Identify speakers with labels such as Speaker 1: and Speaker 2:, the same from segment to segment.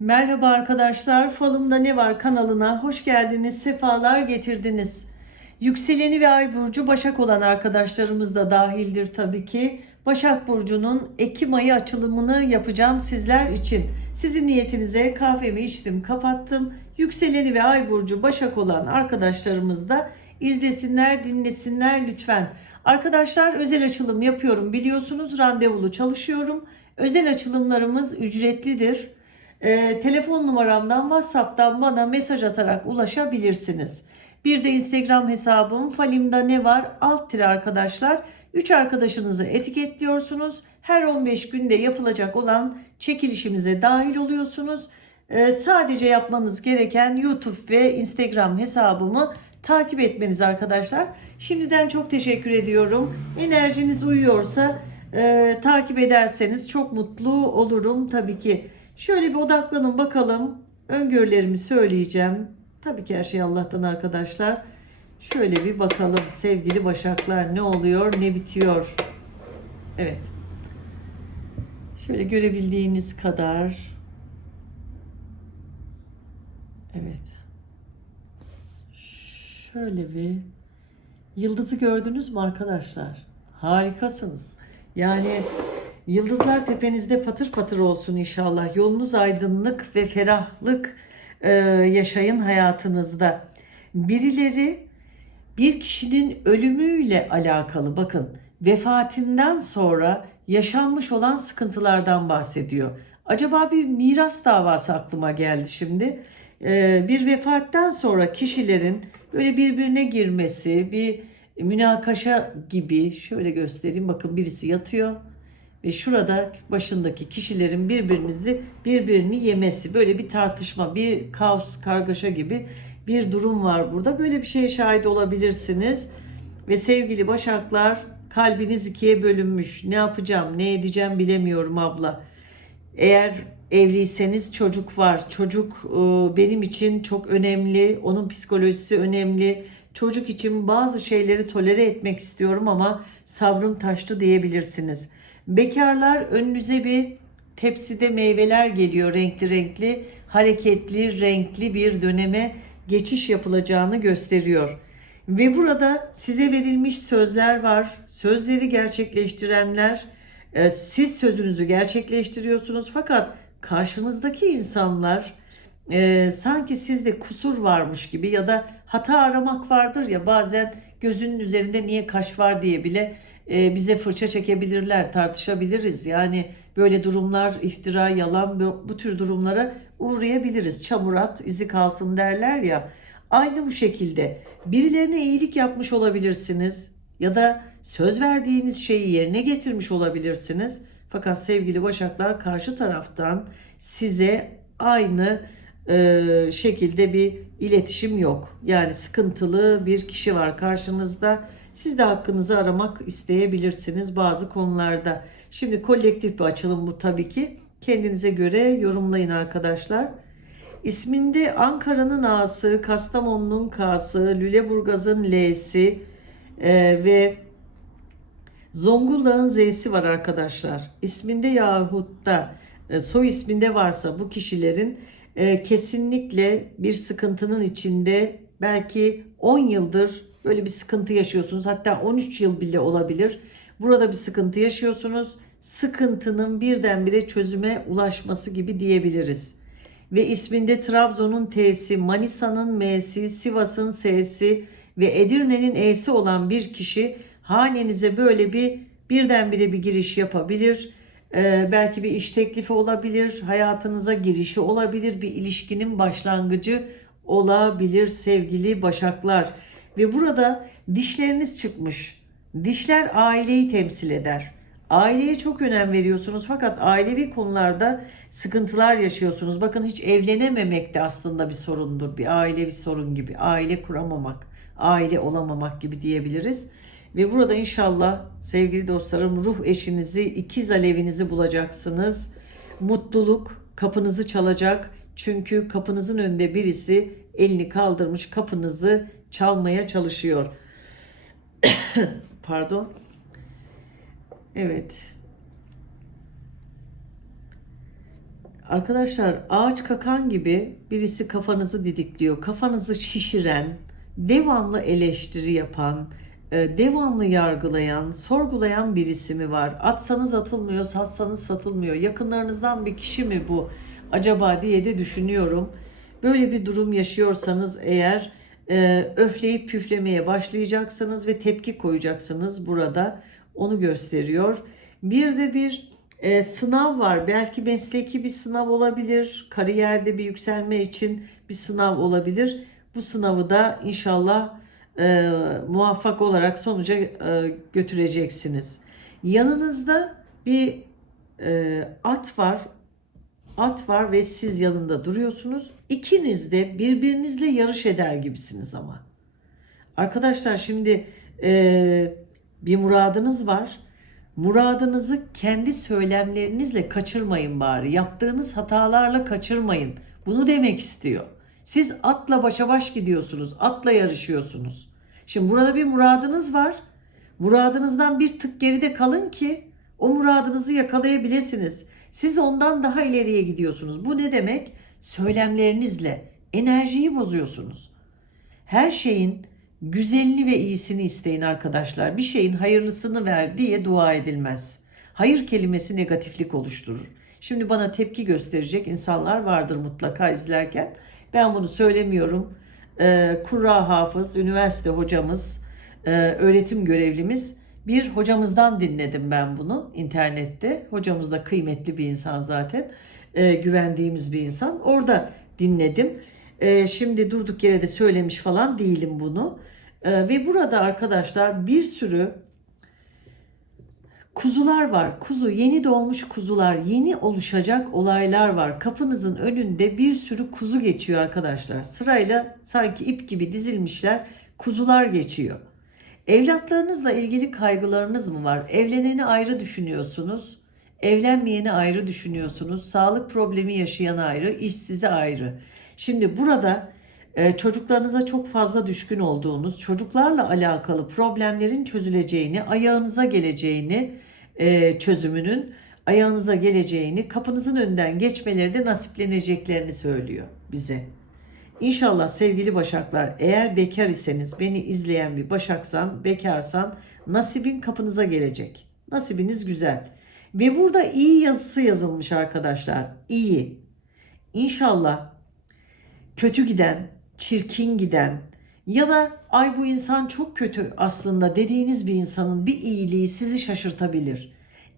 Speaker 1: Merhaba arkadaşlar, Falımda Ne Var kanalına hoş geldiniz, sefalar getirdiniz. Yükseleni ve ay burcu Başak olan arkadaşlarımız da dahildir tabii ki. Başak Burcu'nun Ekim ayı açılımını yapacağım sizler için. Sizin niyetinize kahvemi içtim, kapattım. Yükseleni ve ay burcu Başak olan arkadaşlarımız da izlesinler, dinlesinler lütfen. Arkadaşlar özel açılım yapıyorum biliyorsunuz randevulu çalışıyorum. Özel açılımlarımız ücretlidir. Ee, telefon numaramdan WhatsApp'tan bana mesaj atarak ulaşabilirsiniz. Bir de Instagram hesabım Falimda ne var alt tire arkadaşlar. 3 arkadaşınızı etiketliyorsunuz. Her 15 günde yapılacak olan çekilişimize dahil oluyorsunuz. Ee, sadece yapmanız gereken YouTube ve Instagram hesabımı takip etmeniz arkadaşlar. Şimdiden çok teşekkür ediyorum. Enerjiniz uyuyorsa e, takip ederseniz çok mutlu olurum tabii ki. Şöyle bir odaklanın bakalım. Öngörülerimi söyleyeceğim. Tabii ki her şey Allah'tan arkadaşlar. Şöyle bir bakalım sevgili başaklar ne oluyor ne bitiyor. Evet. Şöyle görebildiğiniz kadar. Evet. Şöyle bir yıldızı gördünüz mü arkadaşlar? Harikasınız. Yani yıldızlar tepenizde patır patır olsun inşallah. Yolunuz aydınlık ve ferahlık e, yaşayın hayatınızda. Birileri bir kişinin ölümüyle alakalı bakın vefatından sonra yaşanmış olan sıkıntılardan bahsediyor. Acaba bir miras davası aklıma geldi şimdi. Ee, bir vefattan sonra kişilerin böyle birbirine girmesi, bir münakaşa gibi şöyle göstereyim. Bakın birisi yatıyor ve şurada başındaki kişilerin birbirinizi birbirini yemesi, böyle bir tartışma, bir kaos, kargaşa gibi bir durum var burada. Böyle bir şeye şahit olabilirsiniz. Ve sevgili Başaklar kalbiniz ikiye bölünmüş. Ne yapacağım, ne edeceğim bilemiyorum abla. Eğer evliyseniz çocuk var. Çocuk e, benim için çok önemli. Onun psikolojisi önemli. Çocuk için bazı şeyleri tolere etmek istiyorum ama sabrım taştı diyebilirsiniz. Bekarlar önünüze bir tepside meyveler geliyor renkli renkli, hareketli, renkli bir döneme geçiş yapılacağını gösteriyor. Ve burada size verilmiş sözler var. Sözleri gerçekleştirenler, e, siz sözünüzü gerçekleştiriyorsunuz fakat karşınızdaki insanlar e, sanki sizde kusur varmış gibi ya da hata aramak vardır ya bazen gözünün üzerinde niye kaş var diye bile e, bize fırça çekebilirler, tartışabiliriz. Yani böyle durumlar, iftira, yalan bu, bu tür durumlara uğrayabiliriz. Çamur at, izi kalsın derler ya. Aynı bu şekilde birilerine iyilik yapmış olabilirsiniz ya da söz verdiğiniz şeyi yerine getirmiş olabilirsiniz. Fakat sevgili Başaklar karşı taraftan size aynı e, şekilde bir iletişim yok. Yani sıkıntılı bir kişi var karşınızda. Siz de hakkınızı aramak isteyebilirsiniz bazı konularda. Şimdi kolektif bir açılım bu tabii ki. Kendinize göre yorumlayın arkadaşlar. İsminde Ankara'nın A'sı, Kastamonu'nun K'sı, Lüleburgaz'ın L'si e, ve Zonguldak'ın Z'si var arkadaşlar. İsminde yahut da e, soy isminde varsa bu kişilerin e, kesinlikle bir sıkıntının içinde belki 10 yıldır böyle bir sıkıntı yaşıyorsunuz. Hatta 13 yıl bile olabilir. Burada bir sıkıntı yaşıyorsunuz. Sıkıntının birdenbire çözüme ulaşması gibi diyebiliriz. Ve isminde Trabzon'un T'si, Manisa'nın M'si, Sivas'ın S'si ve Edirne'nin E'si olan bir kişi hanenize böyle bir birdenbire bir giriş yapabilir. Ee, belki bir iş teklifi olabilir, hayatınıza girişi olabilir, bir ilişkinin başlangıcı olabilir sevgili başaklar. Ve burada dişleriniz çıkmış. Dişler aileyi temsil eder. Aileye çok önem veriyorsunuz fakat ailevi konularda sıkıntılar yaşıyorsunuz. Bakın hiç evlenememek de aslında bir sorundur. Bir ailevi sorun gibi. Aile kuramamak, aile olamamak gibi diyebiliriz. Ve burada inşallah sevgili dostlarım ruh eşinizi, ikiz alevinizi bulacaksınız. Mutluluk kapınızı çalacak. Çünkü kapınızın önünde birisi elini kaldırmış kapınızı çalmaya çalışıyor. Pardon. Evet. Arkadaşlar ağaç kakan gibi birisi kafanızı didikliyor, kafanızı şişiren, devamlı eleştiri yapan, devamlı yargılayan, sorgulayan birisi mi var? Atsanız atılmıyor, satsanız satılmıyor. Yakınlarınızdan bir kişi mi bu acaba diye de düşünüyorum. Böyle bir durum yaşıyorsanız eğer e, öfleyip püflemeye başlayacaksınız ve tepki koyacaksınız burada. Onu gösteriyor. Bir de bir e, sınav var. Belki mesleki bir sınav olabilir. Kariyerde bir yükselme için bir sınav olabilir. Bu sınavı da inşallah e, muvaffak olarak sonuca e, götüreceksiniz. Yanınızda bir e, at var. At var ve siz yanında duruyorsunuz. İkiniz de birbirinizle yarış eder gibisiniz ama. Arkadaşlar şimdi e, bir muradınız var. Muradınızı kendi söylemlerinizle kaçırmayın bari. Yaptığınız hatalarla kaçırmayın. Bunu demek istiyor. Siz atla başa baş gidiyorsunuz. Atla yarışıyorsunuz. Şimdi burada bir muradınız var. Muradınızdan bir tık geride kalın ki o muradınızı yakalayabilirsiniz. Siz ondan daha ileriye gidiyorsunuz. Bu ne demek? Söylemlerinizle enerjiyi bozuyorsunuz. Her şeyin güzelini ve iyisini isteyin arkadaşlar. Bir şeyin hayırlısını ver diye dua edilmez. Hayır kelimesi negatiflik oluşturur. Şimdi bana tepki gösterecek insanlar vardır mutlaka izlerken. Ben bunu söylemiyorum. Ee, Kurra Hafız, üniversite hocamız, e, öğretim görevlimiz bir hocamızdan dinledim ben bunu internette. Hocamız da kıymetli bir insan zaten. Ee, güvendiğimiz bir insan. Orada dinledim. Ee, şimdi durduk yere de söylemiş falan değilim bunu. Ee, ve burada arkadaşlar bir sürü kuzular var. Kuzu, yeni doğmuş kuzular, yeni oluşacak olaylar var. Kapınızın önünde bir sürü kuzu geçiyor arkadaşlar. Sırayla sanki ip gibi dizilmişler kuzular geçiyor. Evlatlarınızla ilgili kaygılarınız mı var? Evleneni ayrı düşünüyorsunuz. Evlenmeyeni ayrı düşünüyorsunuz. Sağlık problemi yaşayan ayrı, işsizi ayrı. Şimdi burada e, çocuklarınıza çok fazla düşkün olduğunuz, çocuklarla alakalı problemlerin çözüleceğini, ayağınıza geleceğini, e, çözümünün ayağınıza geleceğini, kapınızın önünden geçmeleri de nasipleneceklerini söylüyor bize. İnşallah sevgili Başaklar eğer bekar iseniz beni izleyen bir Başaksan, bekarsan nasibin kapınıza gelecek. Nasibiniz güzel. Ve burada iyi yazısı yazılmış arkadaşlar. İyi. İnşallah kötü giden, çirkin giden ya da ay bu insan çok kötü aslında dediğiniz bir insanın bir iyiliği sizi şaşırtabilir.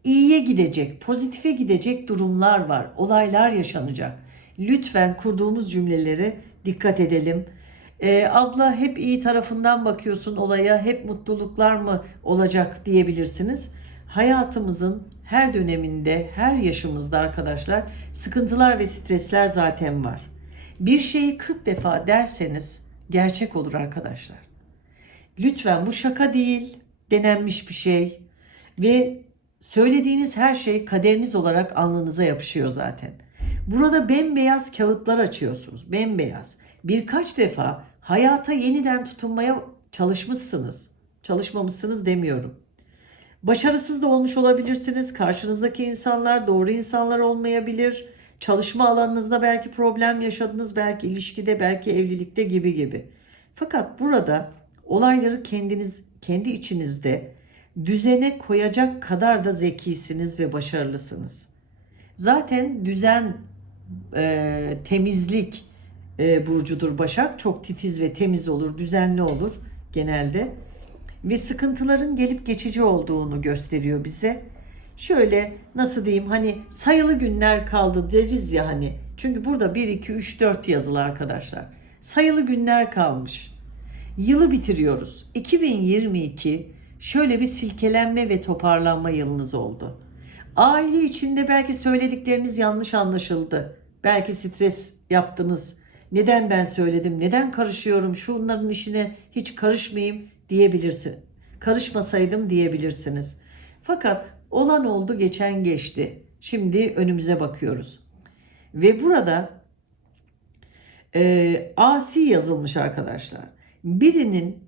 Speaker 1: İyiye gidecek, pozitife gidecek durumlar var, olaylar yaşanacak. Lütfen kurduğumuz cümleleri dikkat edelim. Ee, abla hep iyi tarafından bakıyorsun olaya, hep mutluluklar mı olacak diyebilirsiniz. Hayatımızın her döneminde, her yaşımızda arkadaşlar sıkıntılar ve stresler zaten var. Bir şeyi 40 defa derseniz gerçek olur arkadaşlar. Lütfen bu şaka değil, denenmiş bir şey ve söylediğiniz her şey kaderiniz olarak alnınıza yapışıyor zaten. Burada bembeyaz kağıtlar açıyorsunuz. Bembeyaz. Birkaç defa hayata yeniden tutunmaya çalışmışsınız. Çalışmamışsınız demiyorum. Başarısız da olmuş olabilirsiniz. Karşınızdaki insanlar doğru insanlar olmayabilir. Çalışma alanınızda belki problem yaşadınız, belki ilişkide, belki evlilikte gibi gibi. Fakat burada olayları kendiniz kendi içinizde düzene koyacak kadar da zekisiniz ve başarılısınız. Zaten düzen, e, temizlik e, burcudur Başak. Çok titiz ve temiz olur, düzenli olur genelde. Ve sıkıntıların gelip geçici olduğunu gösteriyor bize. Şöyle nasıl diyeyim hani sayılı günler kaldı deriz ya hani. Çünkü burada 1, 2, 3, 4 yazılı arkadaşlar. Sayılı günler kalmış. Yılı bitiriyoruz. 2022 şöyle bir silkelenme ve toparlanma yılınız oldu. Aile içinde belki söyledikleriniz yanlış anlaşıldı. Belki stres yaptınız. Neden ben söyledim? Neden karışıyorum? Şunların işine hiç karışmayayım diyebilirsin. Karışmasaydım diyebilirsiniz. Fakat olan oldu geçen geçti. Şimdi önümüze bakıyoruz. Ve burada e, asi yazılmış arkadaşlar. Birinin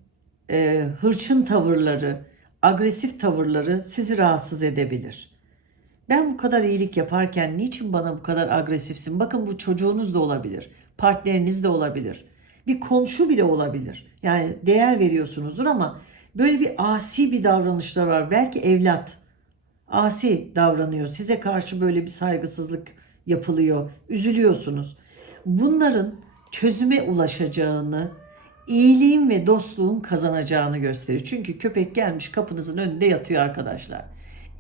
Speaker 1: e, hırçın tavırları, agresif tavırları sizi rahatsız edebilir. Ben bu kadar iyilik yaparken niçin bana bu kadar agresifsin? Bakın bu çocuğunuz da olabilir, partneriniz de olabilir, bir komşu bile olabilir. Yani değer veriyorsunuzdur ama böyle bir asi bir davranışlar var. Belki evlat asi davranıyor. Size karşı böyle bir saygısızlık yapılıyor. Üzülüyorsunuz. Bunların çözüme ulaşacağını, iyiliğin ve dostluğun kazanacağını gösteriyor. Çünkü köpek gelmiş kapınızın önünde yatıyor arkadaşlar.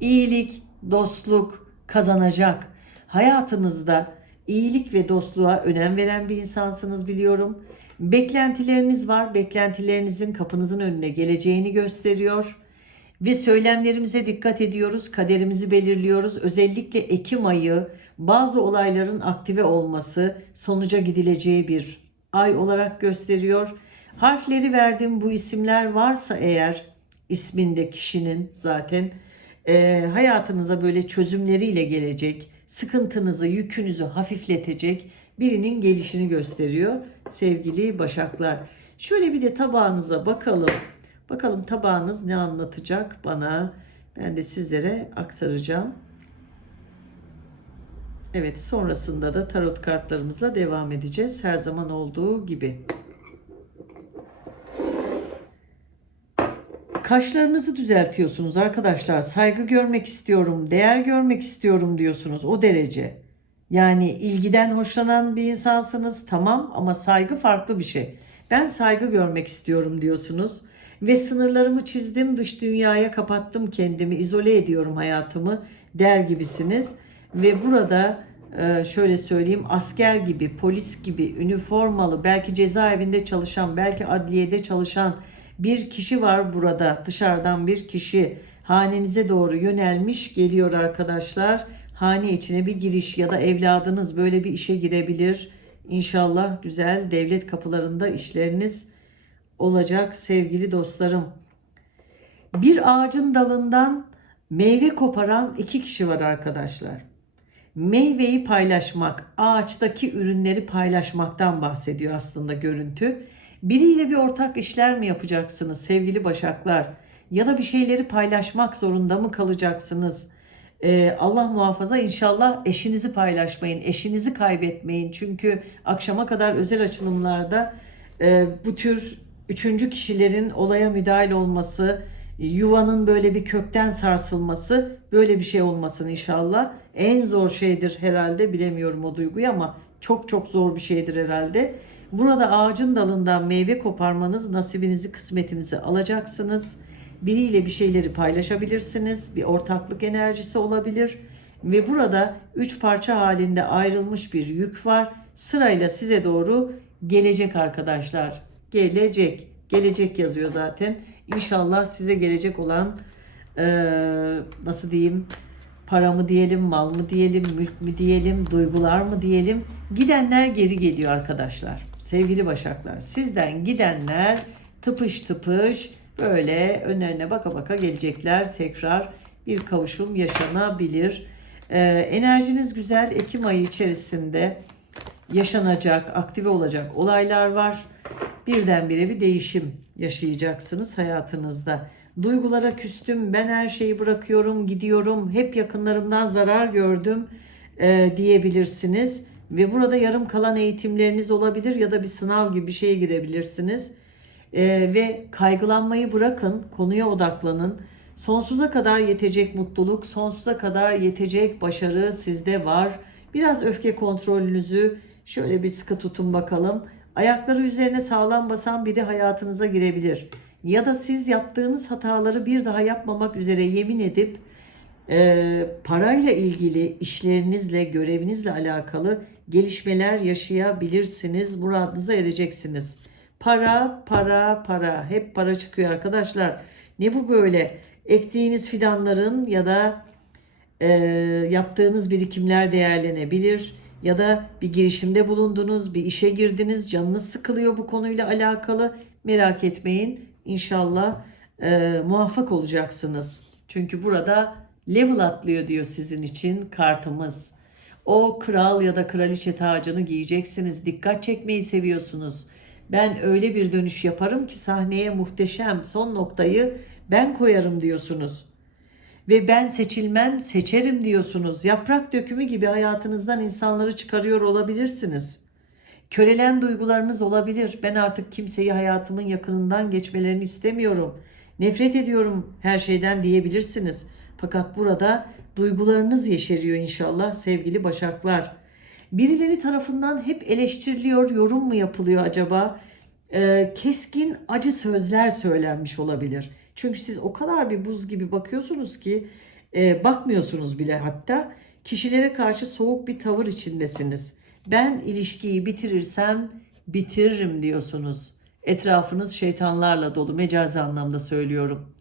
Speaker 1: İyilik, dostluk kazanacak. Hayatınızda iyilik ve dostluğa önem veren bir insansınız biliyorum. Beklentileriniz var. Beklentilerinizin kapınızın önüne geleceğini gösteriyor. Ve söylemlerimize dikkat ediyoruz, kaderimizi belirliyoruz. Özellikle Ekim ayı bazı olayların aktive olması sonuca gidileceği bir ay olarak gösteriyor. Harfleri verdim bu isimler varsa eğer isminde kişinin zaten e, hayatınıza böyle çözümleriyle gelecek, sıkıntınızı, yükünüzü hafifletecek birinin gelişini gösteriyor sevgili Başaklar. Şöyle bir de tabağınıza bakalım. Bakalım tabağınız ne anlatacak bana. Ben de sizlere aktaracağım. Evet sonrasında da tarot kartlarımızla devam edeceğiz. Her zaman olduğu gibi. Kaşlarınızı düzeltiyorsunuz arkadaşlar. Saygı görmek istiyorum, değer görmek istiyorum diyorsunuz o derece. Yani ilgiden hoşlanan bir insansınız tamam ama saygı farklı bir şey. Ben saygı görmek istiyorum diyorsunuz ve sınırlarımı çizdim, dış dünyaya kapattım kendimi, izole ediyorum hayatımı der gibisiniz. Ve burada e, şöyle söyleyeyim asker gibi, polis gibi, üniformalı, belki cezaevinde çalışan, belki adliyede çalışan bir kişi var burada. Dışarıdan bir kişi hanenize doğru yönelmiş geliyor arkadaşlar. Hane içine bir giriş ya da evladınız böyle bir işe girebilir. İnşallah güzel devlet kapılarında işleriniz olacak sevgili dostlarım. Bir ağacın dalından meyve koparan iki kişi var arkadaşlar. Meyveyi paylaşmak, ağaçtaki ürünleri paylaşmaktan bahsediyor aslında görüntü. Biriyle bir ortak işler mi yapacaksınız sevgili başaklar? Ya da bir şeyleri paylaşmak zorunda mı kalacaksınız? Ee, Allah muhafaza inşallah eşinizi paylaşmayın, eşinizi kaybetmeyin. Çünkü akşama kadar özel açılımlarda e, bu tür üçüncü kişilerin olaya müdahil olması, yuvanın böyle bir kökten sarsılması, böyle bir şey olmasın inşallah. En zor şeydir herhalde bilemiyorum o duyguyu ama çok çok zor bir şeydir herhalde. Burada ağacın dalından meyve koparmanız nasibinizi, kısmetinizi alacaksınız. Biriyle bir şeyleri paylaşabilirsiniz. Bir ortaklık enerjisi olabilir. Ve burada üç parça halinde ayrılmış bir yük var. Sırayla size doğru gelecek arkadaşlar. Gelecek. Gelecek yazıyor zaten. İnşallah size gelecek olan e, nasıl diyeyim para mı diyelim, mal mı diyelim, mülk mü diyelim, duygular mı diyelim. Gidenler geri geliyor arkadaşlar. Sevgili Başaklar, sizden gidenler tıpış tıpış böyle önlerine baka baka gelecekler. Tekrar bir kavuşum yaşanabilir. Ee, enerjiniz güzel. Ekim ayı içerisinde yaşanacak, aktive olacak olaylar var. Birdenbire bir değişim yaşayacaksınız hayatınızda. Duygulara küstüm, ben her şeyi bırakıyorum, gidiyorum, hep yakınlarımdan zarar gördüm e, diyebilirsiniz. Ve burada yarım kalan eğitimleriniz olabilir ya da bir sınav gibi bir şeye girebilirsiniz. E, ve kaygılanmayı bırakın, konuya odaklanın. Sonsuza kadar yetecek mutluluk, sonsuza kadar yetecek başarı sizde var. Biraz öfke kontrolünüzü şöyle bir sıkı tutun bakalım. Ayakları üzerine sağlam basan biri hayatınıza girebilir. Ya da siz yaptığınız hataları bir daha yapmamak üzere yemin edip e, parayla ilgili işlerinizle, görevinizle alakalı gelişmeler yaşayabilirsiniz. Muradınıza ereceksiniz. Para, para, para. Hep para çıkıyor arkadaşlar. Ne bu böyle? Ektiğiniz fidanların ya da e, yaptığınız birikimler değerlenebilir ya da bir girişimde bulundunuz, bir işe girdiniz, canınız sıkılıyor bu konuyla alakalı. Merak etmeyin. İnşallah e, muvaffak olacaksınız. Çünkü burada level atlıyor diyor sizin için kartımız. O kral ya da kraliçe tacını giyeceksiniz. Dikkat çekmeyi seviyorsunuz. Ben öyle bir dönüş yaparım ki sahneye muhteşem son noktayı ben koyarım diyorsunuz. Ve ben seçilmem, seçerim diyorsunuz. Yaprak dökümü gibi hayatınızdan insanları çıkarıyor olabilirsiniz. Körelen duygularınız olabilir. Ben artık kimseyi hayatımın yakınından geçmelerini istemiyorum. Nefret ediyorum her şeyden diyebilirsiniz. Fakat burada duygularınız yeşeriyor inşallah sevgili başaklar. Birileri tarafından hep eleştiriliyor, yorum mu yapılıyor acaba? Ee, keskin, acı sözler söylenmiş olabilir. Çünkü siz o kadar bir buz gibi bakıyorsunuz ki e, bakmıyorsunuz bile hatta kişilere karşı soğuk bir tavır içindesiniz. Ben ilişkiyi bitirirsem bitiririm diyorsunuz. Etrafınız şeytanlarla dolu mecazi anlamda söylüyorum.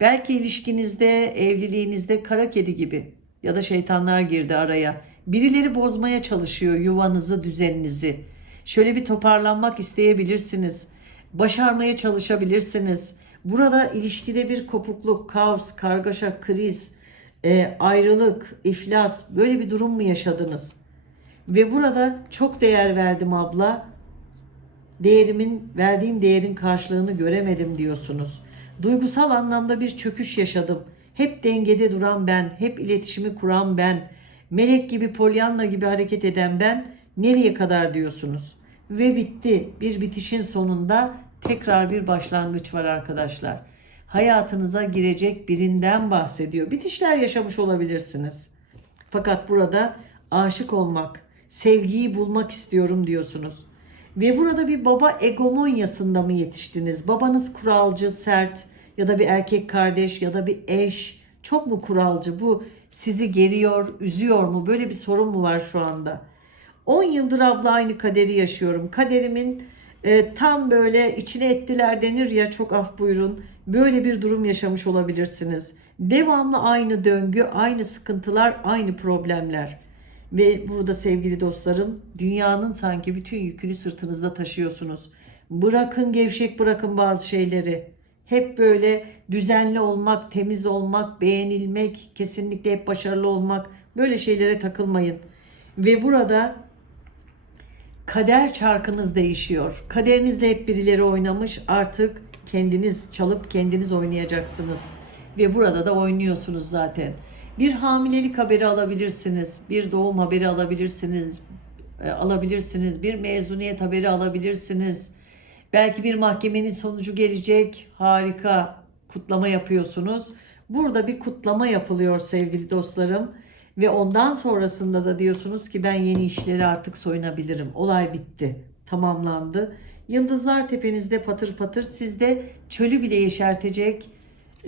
Speaker 1: Belki ilişkinizde, evliliğinizde kara kedi gibi ya da şeytanlar girdi araya. Birileri bozmaya çalışıyor yuvanızı, düzeninizi. Şöyle bir toparlanmak isteyebilirsiniz. Başarmaya çalışabilirsiniz. Burada ilişkide bir kopukluk, kaos, kargaşa, kriz, e, ayrılık, iflas böyle bir durum mu yaşadınız? Ve burada çok değer verdim abla. Değerimin, verdiğim değerin karşılığını göremedim diyorsunuz. Duygusal anlamda bir çöküş yaşadım. Hep dengede duran ben, hep iletişimi kuran ben, melek gibi polyanla gibi hareket eden ben nereye kadar diyorsunuz? Ve bitti. Bir bitişin sonunda tekrar bir başlangıç var arkadaşlar. Hayatınıza girecek birinden bahsediyor. Bitişler yaşamış olabilirsiniz. Fakat burada aşık olmak, sevgiyi bulmak istiyorum diyorsunuz. Ve burada bir baba egomonyasında mı yetiştiniz? Babanız kuralcı, sert ya da bir erkek kardeş ya da bir eş çok mu kuralcı? Bu sizi geriyor, üzüyor mu? Böyle bir sorun mu var şu anda? 10 yıldır abla aynı kaderi yaşıyorum. Kaderimin e, tam böyle içine ettiler denir ya çok af buyurun. Böyle bir durum yaşamış olabilirsiniz. Devamlı aynı döngü, aynı sıkıntılar, aynı problemler. Ve burada sevgili dostlarım dünyanın sanki bütün yükünü sırtınızda taşıyorsunuz. Bırakın gevşek bırakın bazı şeyleri. Hep böyle düzenli olmak, temiz olmak, beğenilmek, kesinlikle hep başarılı olmak böyle şeylere takılmayın. Ve burada kader çarkınız değişiyor. Kaderinizle hep birileri oynamış. Artık kendiniz çalıp kendiniz oynayacaksınız. Ve burada da oynuyorsunuz zaten. Bir hamilelik haberi alabilirsiniz. Bir doğum haberi alabilirsiniz. e, alabilirsiniz. Bir mezuniyet haberi alabilirsiniz. Belki bir mahkemenin sonucu gelecek. Harika. Kutlama yapıyorsunuz. Burada bir kutlama yapılıyor sevgili dostlarım. Ve ondan sonrasında da diyorsunuz ki ben yeni işleri artık soyunabilirim. Olay bitti. Tamamlandı. Yıldızlar tepenizde patır patır. Sizde çölü bile yeşertecek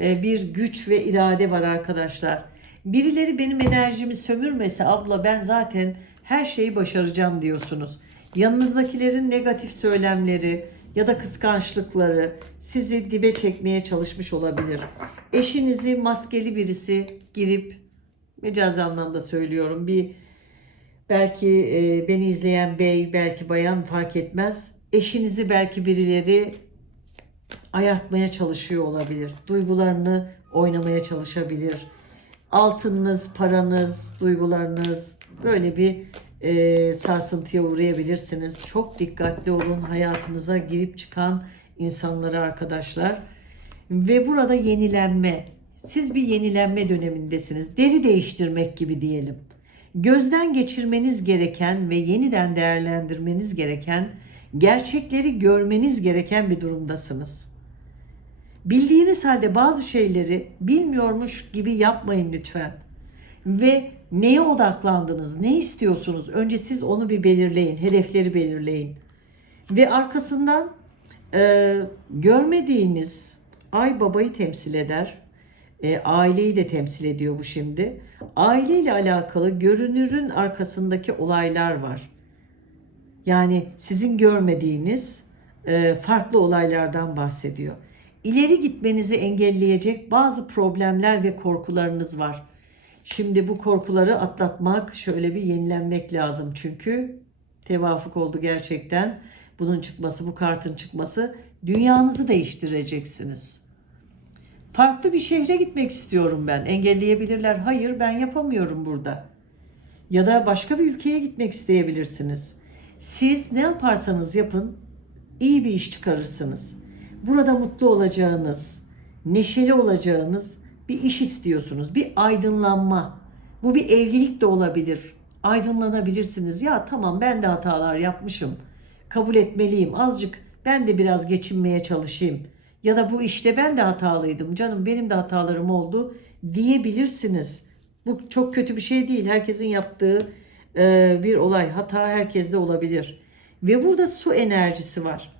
Speaker 1: e, bir güç ve irade var arkadaşlar. Birileri benim enerjimi sömürmese abla ben zaten her şeyi başaracağım diyorsunuz. Yanınızdakilerin negatif söylemleri ya da kıskançlıkları sizi dibe çekmeye çalışmış olabilir. Eşinizi maskeli birisi girip mecazi anlamda söylüyorum bir belki e, beni izleyen bey belki bayan fark etmez. Eşinizi belki birileri ayartmaya çalışıyor olabilir. Duygularını oynamaya çalışabilir. Altınınız, paranız, duygularınız böyle bir e, sarsıntıya uğrayabilirsiniz. Çok dikkatli olun hayatınıza girip çıkan insanlara arkadaşlar. Ve burada yenilenme. Siz bir yenilenme dönemindesiniz. Deri değiştirmek gibi diyelim. Gözden geçirmeniz gereken ve yeniden değerlendirmeniz gereken, gerçekleri görmeniz gereken bir durumdasınız. Bildiğiniz halde bazı şeyleri bilmiyormuş gibi yapmayın lütfen. Ve neye odaklandınız, ne istiyorsunuz? Önce siz onu bir belirleyin, hedefleri belirleyin. Ve arkasından e, görmediğiniz ay babayı temsil eder. E, aileyi de temsil ediyor bu şimdi. Aileyle alakalı görünürün arkasındaki olaylar var. Yani sizin görmediğiniz e, farklı olaylardan bahsediyor. İleri gitmenizi engelleyecek bazı problemler ve korkularınız var. Şimdi bu korkuları atlatmak, şöyle bir yenilenmek lazım çünkü tevafuk oldu gerçekten. Bunun çıkması, bu kartın çıkması dünyanızı değiştireceksiniz. Farklı bir şehre gitmek istiyorum ben. Engelleyebilirler. Hayır ben yapamıyorum burada. Ya da başka bir ülkeye gitmek isteyebilirsiniz. Siz ne yaparsanız yapın iyi bir iş çıkarırsınız. Burada mutlu olacağınız, neşeli olacağınız Bir iş istiyorsunuz, bir aydınlanma. Bu bir evlilik de olabilir. Aydınlanabilirsiniz. Ya tamam ben de hatalar yapmışım. Kabul etmeliyim. Azıcık ben de biraz geçinmeye çalışayım. Ya da bu işte ben de hatalıydım. Canım benim de hatalarım oldu diyebilirsiniz. Bu çok kötü bir şey değil. Herkesin yaptığı e, bir olay. Hata herkeste olabilir. Ve burada su enerjisi var.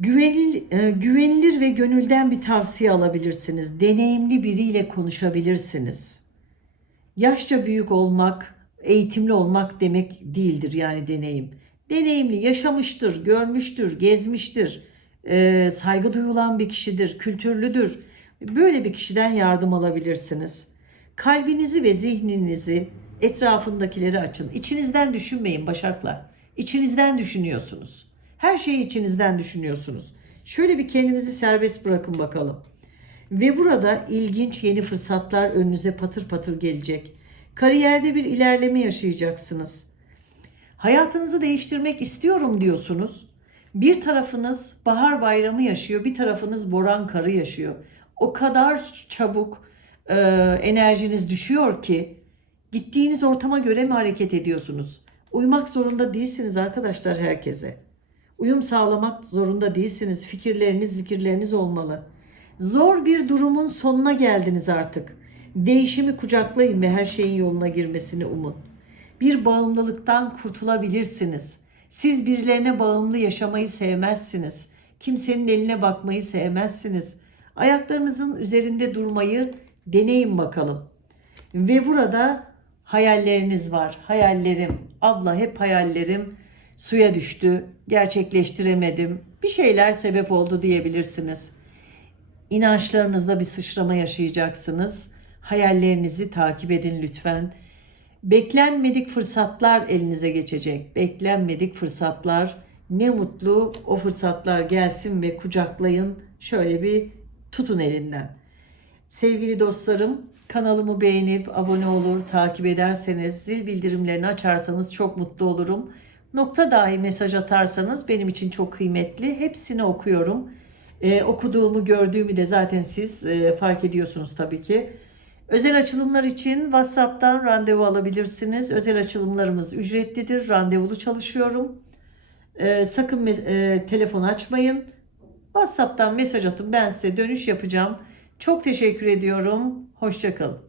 Speaker 1: Güvenil, e, güvenilir ve gönülden bir tavsiye alabilirsiniz. Deneyimli biriyle konuşabilirsiniz. Yaşça büyük olmak, eğitimli olmak demek değildir yani deneyim. Deneyimli, yaşamıştır, görmüştür, gezmiştir, e, saygı duyulan bir kişidir, kültürlüdür. Böyle bir kişiden yardım alabilirsiniz. Kalbinizi ve zihninizi etrafındakileri açın. İçinizden düşünmeyin Başaklar. İçinizden düşünüyorsunuz. Her şeyi içinizden düşünüyorsunuz. Şöyle bir kendinizi serbest bırakın bakalım. Ve burada ilginç yeni fırsatlar önünüze patır patır gelecek. Kariyerde bir ilerleme yaşayacaksınız. Hayatınızı değiştirmek istiyorum diyorsunuz. Bir tarafınız bahar bayramı yaşıyor, bir tarafınız boran karı yaşıyor. O kadar çabuk e, enerjiniz düşüyor ki gittiğiniz ortama göre mi hareket ediyorsunuz? Uymak zorunda değilsiniz arkadaşlar herkese. Uyum sağlamak zorunda değilsiniz. Fikirleriniz, zikirleriniz olmalı. Zor bir durumun sonuna geldiniz artık. Değişimi kucaklayın ve her şeyin yoluna girmesini umun. Bir bağımlılıktan kurtulabilirsiniz. Siz birilerine bağımlı yaşamayı sevmezsiniz. Kimsenin eline bakmayı sevmezsiniz. Ayaklarınızın üzerinde durmayı deneyin bakalım. Ve burada hayalleriniz var. Hayallerim. Abla hep hayallerim suya düştü. Gerçekleştiremedim. Bir şeyler sebep oldu diyebilirsiniz. İnançlarınızda bir sıçrama yaşayacaksınız. Hayallerinizi takip edin lütfen. Beklenmedik fırsatlar elinize geçecek. Beklenmedik fırsatlar. Ne mutlu o fırsatlar gelsin ve kucaklayın. Şöyle bir tutun elinden. Sevgili dostlarım, kanalımı beğenip abone olur, takip ederseniz, zil bildirimlerini açarsanız çok mutlu olurum. Nokta dahi mesaj atarsanız benim için çok kıymetli. Hepsini okuyorum. Ee, okuduğumu, gördüğümü de zaten siz e, fark ediyorsunuz tabii ki. Özel açılımlar için WhatsApp'tan randevu alabilirsiniz. Özel açılımlarımız ücretlidir. Randevulu çalışıyorum. Ee, sakın e, telefon açmayın. WhatsApp'tan mesaj atın. Ben size dönüş yapacağım. Çok teşekkür ediyorum. Hoşçakalın.